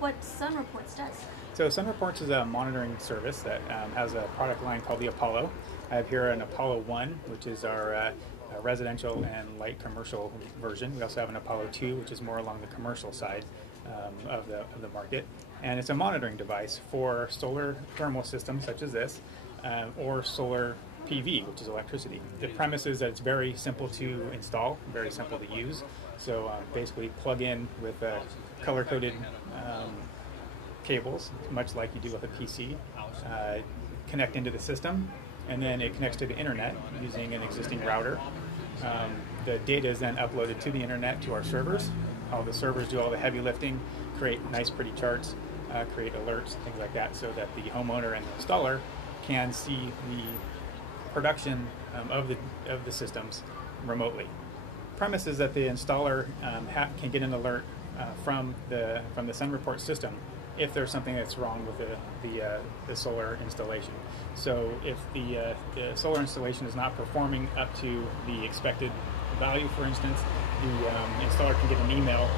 what SunReports does. So SunReports is a monitoring service that has a product line called the Apollo. I have here an Apollo 1, which is our residential and light commercial version. We also have an Apollo 2, which is more along the commercial side of the market. And it's a monitoring device for solar thermal systems such as this, or solar PV, which is electricity. The premise is that it's very simple to install, very simple to use. So basically plug in with color-coded cables, much like you do with a PC, connect into the system, and then it connects to the internet using an existing router. The data is then uploaded to the internet to our servers. All the servers do all the heavy lifting, create nice pretty charts, create alerts, things like that, so that the homeowner and the installer can see the production of the systems remotely. Premise is that the installer can get an alert from the SunReports system if there's something that's wrong with the solar installation. So if the solar installation is not performing up to the expected value, for instance, the installer can get an email,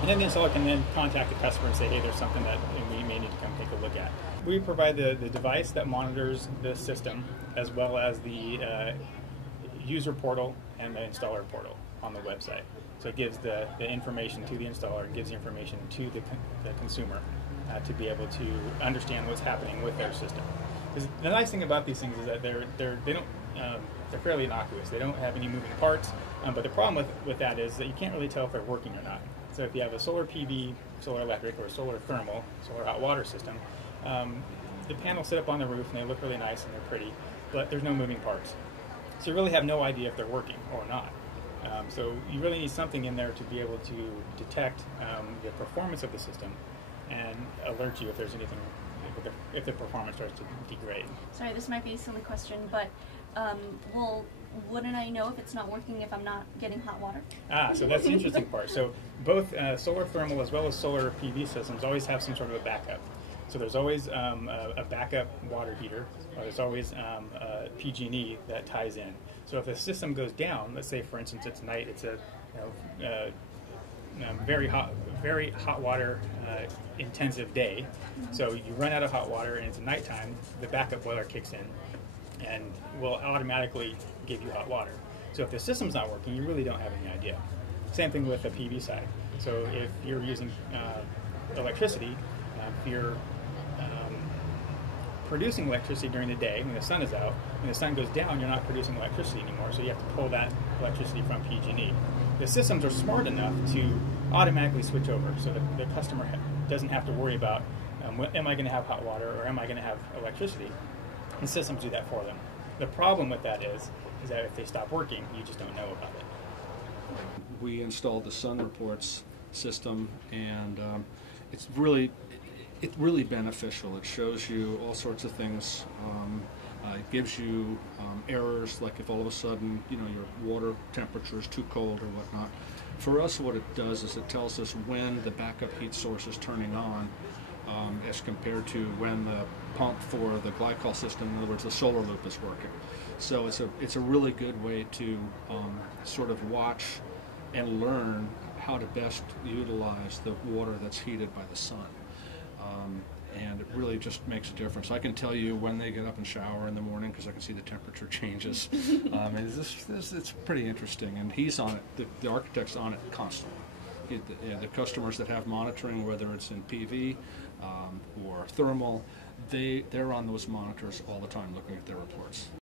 and then the installer can then contact the customer and say, hey, there's something that we may need to come take a look at. We provide the device that monitors the system, as well as the user portal and the installer portal on the website. So it gives the information to the installer and gives the information to the consumer to be able to understand what's happening with their system. Because the nice thing about these things is that they're fairly innocuous. They don't have any moving parts, but the problem with that is that you can't really tell if they're working or not. So if you have a solar PV, solar electric, or solar thermal, solar hot water system, the panels sit up on the roof and they look really nice and they're pretty, but there's no moving parts. So you really have no idea if they're working or not. So you really need something in there to be able to detect the performance of the system and alert you if there's anything, if the performance starts to degrade. Sorry, this might be a silly question, but wouldn't I know if it's not working if I'm not getting hot water? So that's the interesting part. So both solar thermal as well as solar PV systems always have some sort of a backup. So there's always a backup water heater, or there's always a PG&E that ties in. So if the system goes down, let's say for instance it's night, it's a very hot water intensive day. So you run out of hot water and it's nighttime, the backup boiler kicks in and will automatically give you hot water. So if the system's not working, you really don't have any idea. Same thing with the PV side. So if you're using electricity, if you're producing electricity during the day when the sun is out, when the sun goes down, you're not producing electricity anymore, so you have to pull that electricity from PG&E. The systems are smart enough to automatically switch over, so the customer doesn't have to worry about, am I going to have hot water or am I going to have electricity? The systems do that for them. The problem with that is that if they stop working, you just don't know about it. We installed the SunReports system, and it's really beneficial. It shows you all sorts of things. It gives you errors, like if all of a sudden your water temperature is too cold or whatnot. For us, what it does is it tells us when the backup heat source is turning on, as compared to when the pump for the glycol system, in other words, the solar loop, is working. So it's a really good way to sort of watch and learn how to best utilize the water that's heated by the sun. And it really just makes a difference. I can tell you when they get up and shower in the morning because I can see the temperature changes. It's pretty interesting, and he's on it. The architect's on it constantly. The customers that have monitoring, whether it's in PV or thermal, they're on those monitors all the time looking at their reports.